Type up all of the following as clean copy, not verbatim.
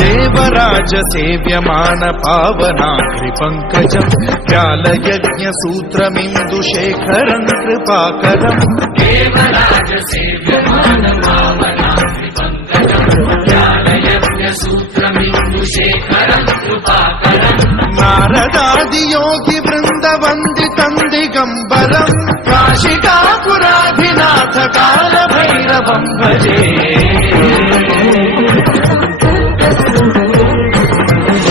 దేవరాజ సేవ్యమాన పావనాగ్రి పంకజం వ్యాలయజ్ఞ సూత్రమిందుశేఖరం కృపాకరం. దేవరాజ సేవ్యమాన పావనాగ్రి పంకజం వ్యాలయజ్ఞ సూత్రమిందుశేఖరం కృపాకరం. నారదాది యోగి బృంద వందితం దిగంబరం కాశికాపురాధినాథ కాల భైరవం భజే.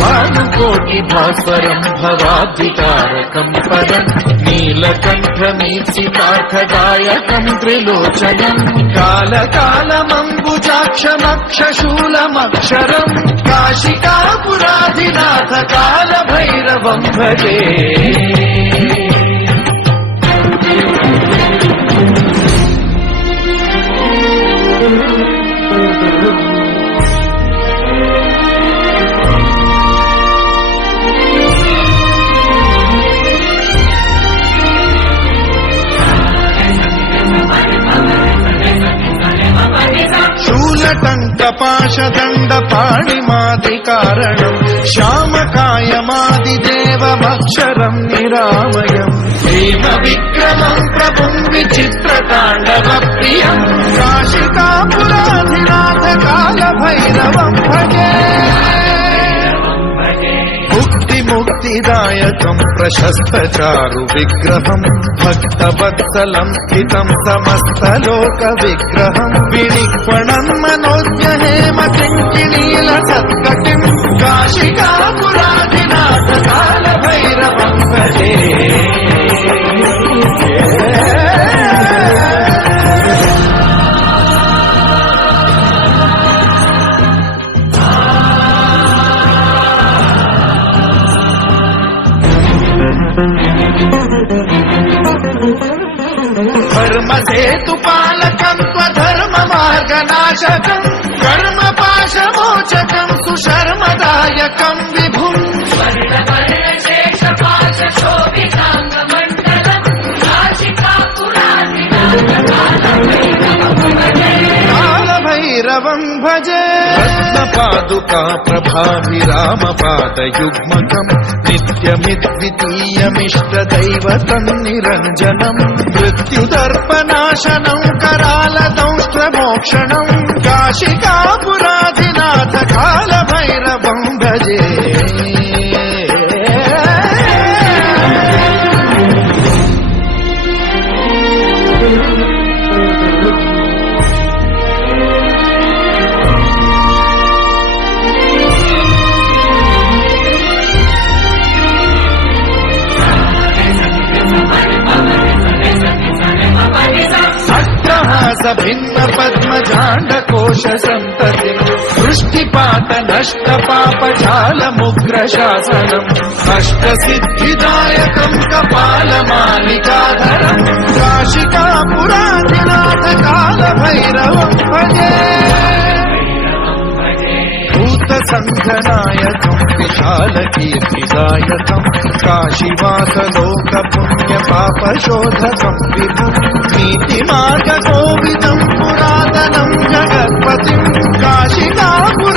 భానుకోటి భాస్వరం భవాద్వితారకం పరం నీలకంఠమీప్సితార్థదాయకం త్రిలోచనం కాలకాలమంబుజాక్షమక్షశూలమక్షరం కాశికాపురాధినాథ కాల భైరవం భజే. శూలటంకపాశదండ పాణిమాదికారణం శ్యామకాయమాదిదేవమక్షరం నిరామయం భీమ విక్రమం ప్రభుం విచిత్రతాండవ ప్రియం కాశికాపురాధినాథ కాల భైరవం భజే. ముక్తిదాయకం ప్రశస్తచారు విగ్రహం భక్తవత్సలం స్థితం సమస్తలోక విగ్రహం వినిక్వణం మనోజ్ఞ హేమ కింకిణీల సత్కటిం కాశికాపురాధినాథ కాల భైరవం భజే. ధర్మసేతుపాలకం త్వధర్మ మార్గనాశకం కర్మపాశమోచకం సుశర్మదాయకం విభుం కాలభైరవం భజే. రత్నపాదుకా ప్రభాభిరామపాదయుగ్మకం నిత్యమిద్వితీయమిష్టదైవతం నిరంజనం మృత్యుదర్పనాశనం करालदंष्ट्रमोक्षणं काशिकापुराधिनाथ कालभैरवं भजे। भिन्न पद्मजांड कोश संतति सृष्टिपात नष्ट पापजाल मुग्र शासनम अष्ट सिद्धिदायकं कपाल मालिकाधरं काशिकापुराधिनाथ काल भैरवं भजे। भूत संघनायकं विशाल कीर्तिदायकं काशीवास लोक पुण्य पाप शोधकं विभुं नीतिमार्ग कोविदं पुरातनं जगत्पतिं काशिकापुराधिनाथ